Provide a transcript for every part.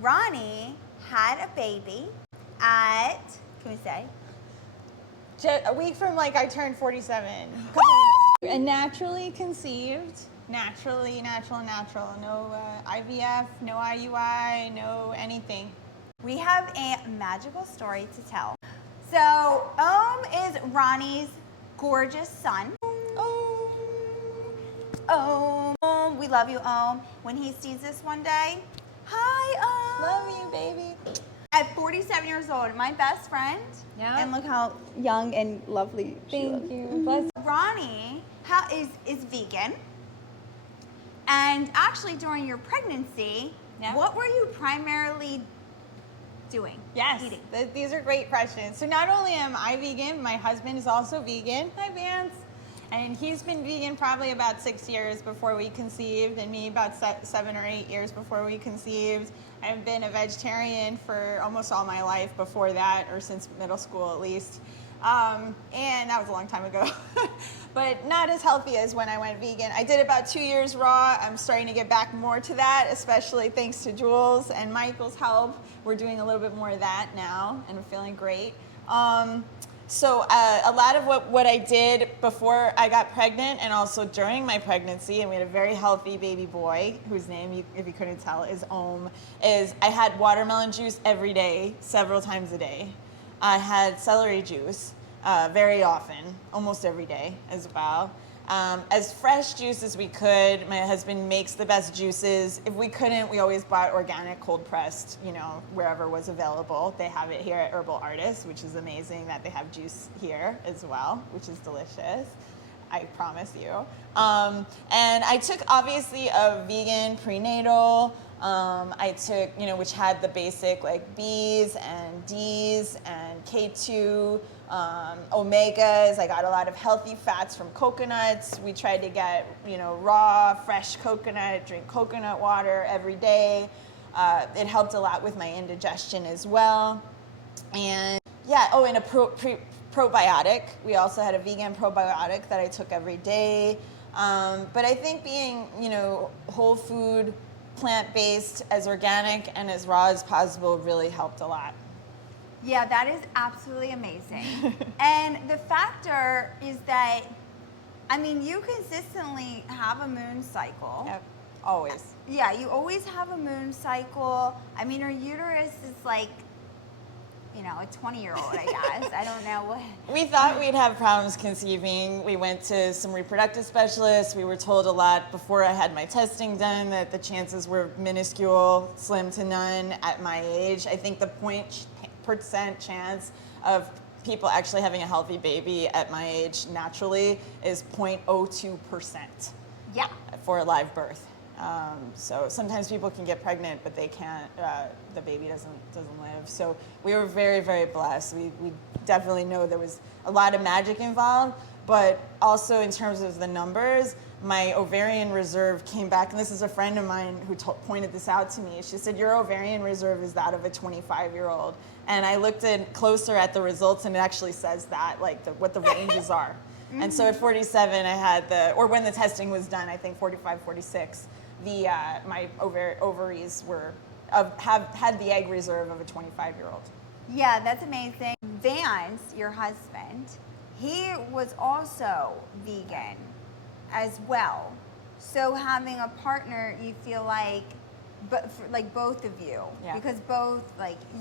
Ronnie had a baby at, can we say? A week from like I turned 47. And naturally conceived. Naturally, natural. No IVF, no IUI, no anything. We have a magical story to tell. So, is Ronnie's gorgeous son. We love you, When he sees this one day, hi, Love you, baby. At 47 years old, my best friend. Yeah. And look how young and lovely she looks. Thank you. Bless. Ronnie is vegan. And actually, during your pregnancy, what were you primarily doing? Yes, Eating? These are great questions. So not only am I vegan, my husband is also vegan. Hi, Vance. And he's been vegan probably about 6 years before we conceived, and me about 7 or 8 years before we conceived. I've been a vegetarian for almost all my life before that, or since middle school at least. And that was a long time ago, but not as healthy as when I went vegan. I did about 2 years raw. I'm starting to get back more to that, especially thanks to Jules and Michael's help. We're doing a little bit more of that now, and I'm feeling great. So a lot of what I did before I got pregnant and also during my pregnancy, and we had a very healthy baby boy, whose name, if you couldn't tell, is is I had watermelon juice every day, several times a day. I had celery juice very often, almost every day as well. As fresh juice as we could. My husband makes the best juices. If we couldn't, we always bought organic cold pressed, wherever was available. They have it here at Herbal Artists, which is amazing that they have juice here as well, which is delicious. I promise you. And I took obviously a vegan prenatal. I took, which had the basic like B's and D's and K2, omegas. I got a lot of healthy fats from coconuts. We tried to get, raw, fresh coconut, drink coconut water every day. It helped a lot with my indigestion as well. And and a probiotic. We also had a vegan probiotic that I took every day. But I think being, whole food, plant-based, as organic and as raw as possible really helped a lot. Yeah, that is absolutely amazing. And the factor is that, you consistently have a moon cycle. Yep, always. Yeah, you always have a moon cycle. Our uterus is like, a 20-year-old, I guess. I don't know what. We thought we'd have problems conceiving. We went to some reproductive specialists. We were told a lot before I had my testing done that the chances were minuscule, slim to none at my age. I think the 0.% chance of people actually having a healthy baby at my age naturally is 0.02%. Yeah. For a live birth. So sometimes people can get pregnant, but they can't. The baby doesn't live. So we were very, very blessed. We definitely know there was a lot of magic involved, but also in terms of the numbers, my ovarian reserve came back, and this is a friend of mine who pointed this out to me. She said, your ovarian reserve is that of a 25-year-old. And I looked closer at the results, and it actually says that, like what the ranges are. Mm-hmm. And so at 47, I had when the testing was done, I think 45, 46, my ovaries had the egg reserve of a 25-year-old. Yeah, that's amazing. Vance, your husband, he was also vegan as well. So having a partner, you feel like, both of you, because both,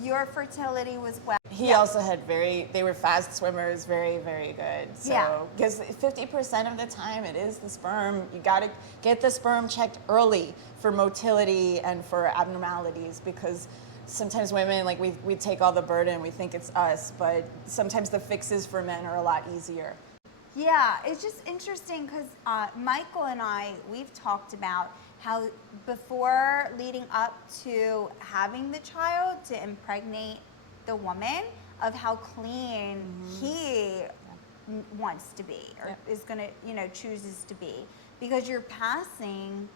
your fertility was well. He also had they were fast swimmers, very, very good. So, because 50% of the time it is the sperm. You got to get the sperm checked early for motility and for abnormalities, because sometimes women, we take all the burden, we think it's us, but sometimes the fixes for men are a lot easier. Yeah, it's just interesting because Michael and I, we've talked about how before leading up to having the child, to impregnate the woman, of how clean he wants to be, or is going to, chooses to be. Because you're passing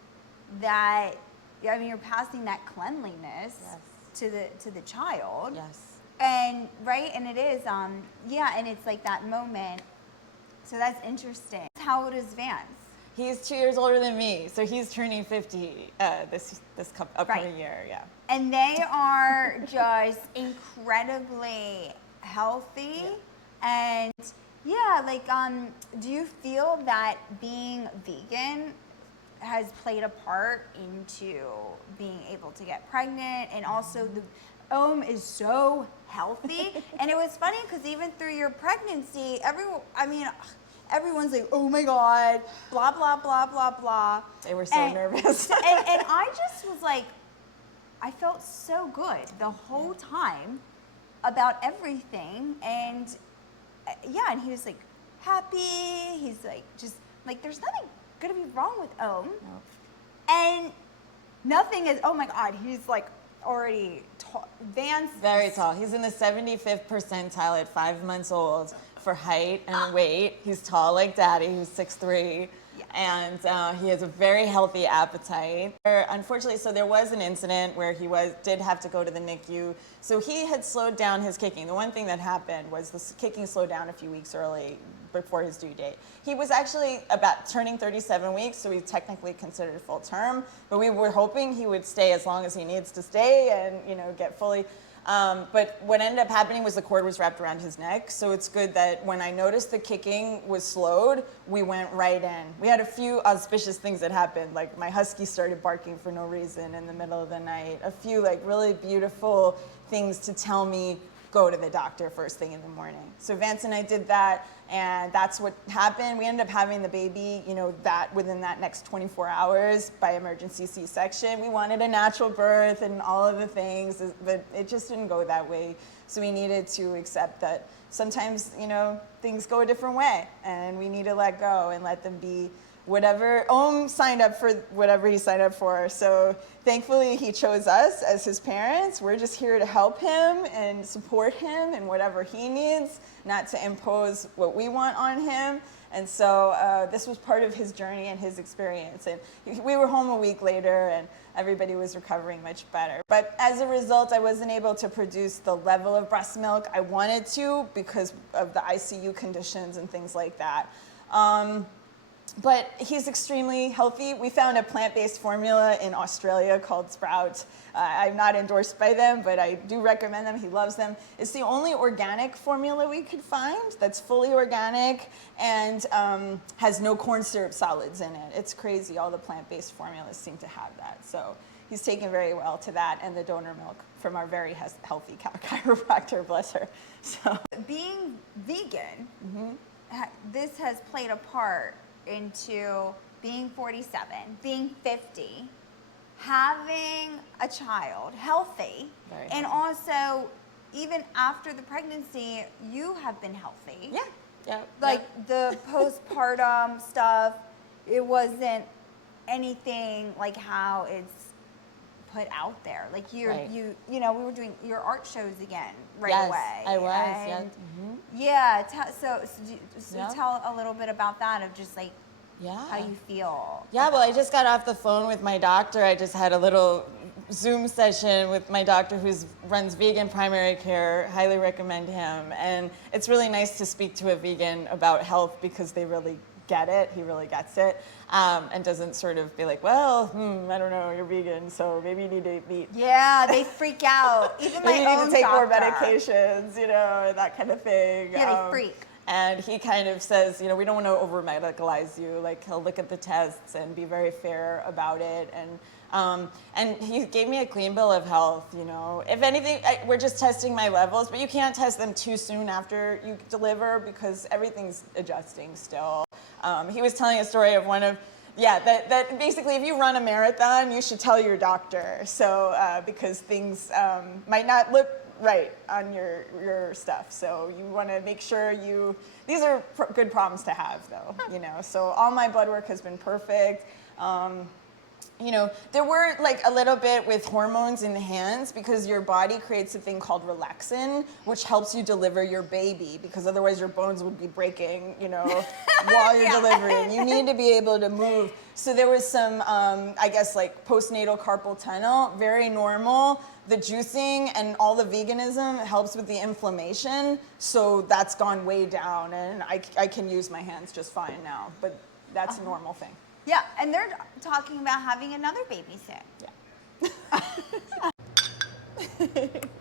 that, you're passing that cleanliness to the child. Yes. And, right, and it is, and it's like that moment. So that's interesting. How old is Vance? He's 2 years older than me, so he's turning 50 this upcoming year. Yeah. And they are just incredibly healthy. And yeah, like, do you feel that being vegan has played a part into being able to get pregnant? And also the is so healthy. And it was funny because even through your pregnancy, everyone's like, oh my God, blah, blah, blah, blah, blah. They were so nervous. and I just was like, I felt so good the whole time about everything. And yeah, and he was like happy. He's like, just like, there's nothing gonna be wrong with Nope. And nothing is, oh my God, he's like already tall. Vance. Very tall. He's in the 75th percentile at 5 months old for height and weight. He's tall like Daddy, who's 6'3". Yeah. And he has a very healthy appetite. Unfortunately, so there was an incident where he did have to go to the NICU. So he had slowed down his kicking. The one thing that happened was the kicking slowed down a few weeks early before his due date. He was actually about turning 37 weeks, so he's technically considered full term. But we were hoping he would stay as long as he needs to stay and get fully. But what ended up happening was the cord was wrapped around his neck. So it's good that when I noticed the kicking was slowed, we went right in. We had a few auspicious things that happened. Like my husky started barking for no reason in the middle of the night. A few like really beautiful things to tell me, go to the doctor first thing in the morning. So Vance and I did that, and that's what happened. We ended up having the baby, that within that next 24 hours by emergency C-section. We wanted a natural birth and all of the things, but it just didn't go that way. So we needed to accept that sometimes, things go a different way, and we need to let go and let them be whatever. Signed up for whatever he signed up for. So thankfully he chose us as his parents. We're just here to help him and support him in whatever he needs, not to impose what we want on him. And so this was part of his journey and his experience. And we were home a week later and everybody was recovering much better. But as a result, I wasn't able to produce the level of breast milk I wanted to because of the ICU conditions and things like that. But he's extremely healthy. We found a plant-based formula in Australia called Sprout. I'm not endorsed by them, but I do recommend them. He loves them. It's the only organic formula we could find that's fully organic and has no corn syrup solids in it. It's crazy. All the plant-based formulas seem to have that. So he's taken very well to that and the donor milk from our very healthy chiropractor, bless her. So being vegan, this has played a part into being 47, being 50, having a child, healthy, and also even after the pregnancy, you have been healthy. Yeah. Like the postpartum stuff, it wasn't anything like how it's put out there. Like we were doing your art shows again away. I was. And yeah. So tell a little bit about that of just like how you feel. Yeah, well, I just got off the phone with my doctor. I just had a little Zoom session with my doctor who runs vegan primary care. Highly recommend him. And it's really nice to speak to a vegan about health because they really get it. He really gets it. And doesn't sort of be like, well, I don't know, you're vegan, so maybe you need to eat meat. Yeah, they freak out. Even my own doctor. Maybe you need to take more medications, and that kind of thing. Yeah, they freak. And he kind of says, we don't want to over-medicalize you. Like, he'll look at the tests and be very fair about it. And he gave me a clean bill of health, If anything, we're just testing my levels, but you can't test them too soon after you deliver because everything's adjusting still. He was telling a story of that basically if you run a marathon, you should tell your doctor. So, because things might not look right on your stuff. So you want to make sure these are good problems to have though, So all my blood work has been perfect. There were like a little bit with hormones in the hands because your body creates a thing called relaxin, which helps you deliver your baby because otherwise your bones would be breaking, while you're delivering. You need to be able to move. So there was some, like postnatal carpal tunnel, very normal. The juicing and all the veganism helps with the inflammation. So that's gone way down and I can use my hands just fine now. But that's a normal thing. Yeah, and they're talking about having another baby soon. Yeah.